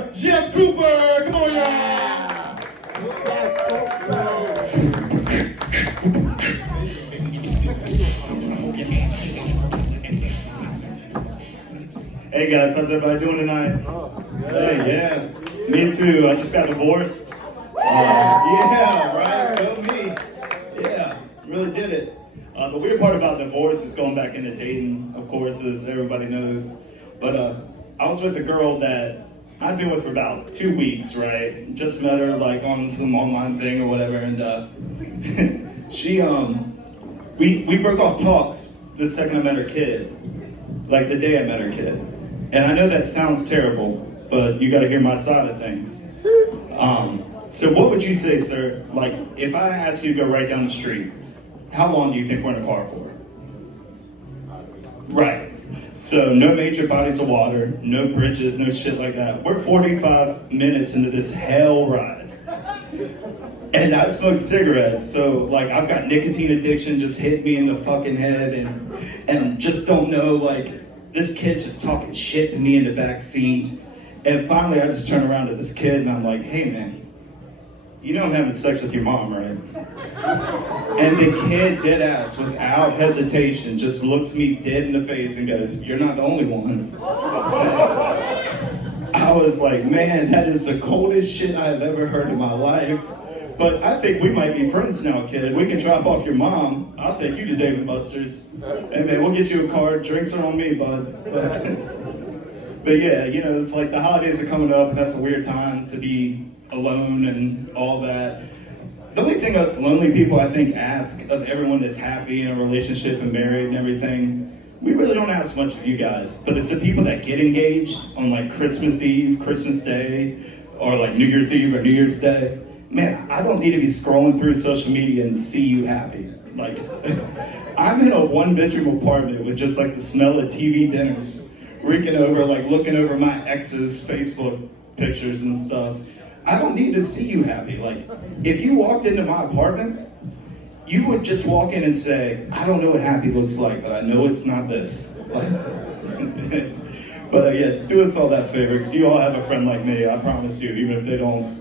Mr. Jeff Cooper. Come on, y'all. Hey guys, how's everybody doing tonight? Hey, yeah, me too. I just got divorced. Yeah, right, go me. Yeah, really did it. The weird part about divorce is going back into dating, of course, as everybody knows. But I was with a girl that I'd been with for about 2 weeks, right? Just met her like on some online thing or whatever, and she we broke off talks the second I met her kid, like the day I met her kid. And I know that sounds terrible, but you got to hear my side of things. So what would you say, sir? Like, if I asked you to go right down the street, how long do you think we're in a car for? Right. So no major bodies of water, no bridges, no shit like that. We're 45 minutes into this hell ride. And I smoke cigarettes, so like I've got nicotine addiction just hit me in the fucking head and just don't know, like, this kid's just talking shit to me in the back seat. And finally I just turn around to this kid and I'm like, hey man, you know I'm having sex with your mom, right? And the kid, dead ass, without hesitation, just looks me dead in the face and goes, you're not the only one. I was like, man, that is the coldest shit I have ever heard in my life. But I think we might be friends now, kid. We can drop off your mom. I'll take you to Dave & Buster's. Hey man, we'll get you a card. Drinks are on me, bud. But yeah, you know, it's like the holidays are coming up and that's a weird time to be alone and all that. The only thing us lonely people, I think, ask of everyone that's happy in a relationship and married and everything, we really don't ask much of you guys. But it's the people that get engaged on like Christmas Eve, Christmas Day, or like New Year's Eve or New Year's Day. Man, I don't need to be scrolling through social media and see you happy. Like, I'm in a one-bedroom apartment with just like the smell of TV dinners, reeking over, like looking over my ex's Facebook pictures and stuff. I don't need to see you happy. Like, if you walked into my apartment, you would just walk in and say, I don't know what happy looks like, but I know it's not this. Like, but yeah, do us all that favor, because you all have a friend like me, I promise you, even if they don't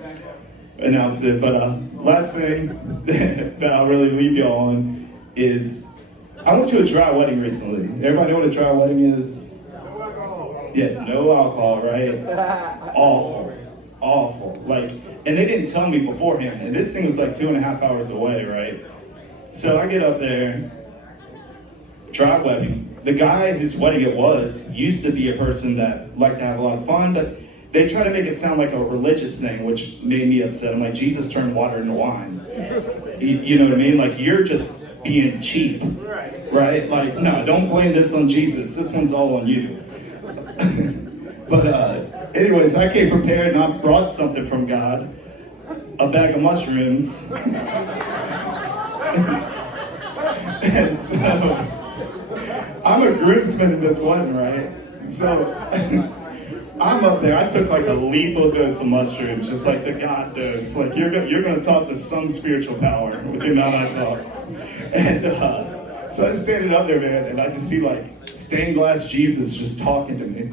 announce it. But last thing that I'll really leave y'all on is, I went to a dry wedding recently. Everybody know what a dry wedding is? Yeah, no alcohol, right? Awful. Like, and they didn't tell me beforehand, and this thing was like 2.5 hours away, right? So I get up there, dry wedding. The guy whose wedding it was used to be a person that liked to have a lot of fun, but they try to make it sound like a religious thing, which made me upset. I'm like, Jesus turned water into wine. You know what I mean? Like, you're just being cheap, right? Like, no, don't blame this on Jesus. This one's all on you. But anyways, I came prepared and I brought something from God, a bag of mushrooms. And so, I'm a groomsman in this wedding, right? So, I'm up there. I took like a lethal dose of mushrooms, just like the God dose. Like, you're gonna talk to some spiritual power with the amount I talk. And so I standing up there, man, and I just see like stained glass Jesus just talking to me.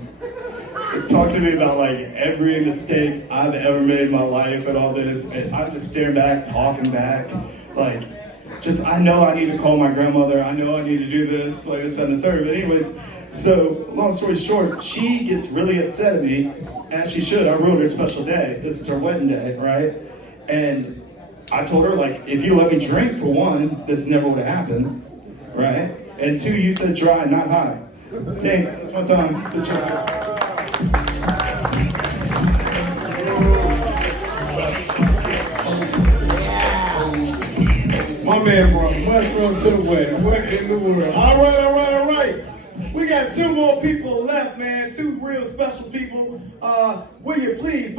Talking to me about like every mistake I've ever made in my life and all this. And I'm just staring back, talking back. Like, just, I know I need to call my grandmother. I know I need to do this, like this and the third. But anyways, so long story short, she gets really upset at me, as she should. I ruined her special day. This is her wedding day, right? And I told her, like, if you let me drink, for one, this never would have happened, right? And two, you said dry, not high. Thanks, that's my time. Good job. My man brought mushrooms to the wedding. What in the world? All right. We got 2 more people left, man. 2 real special people. Will you please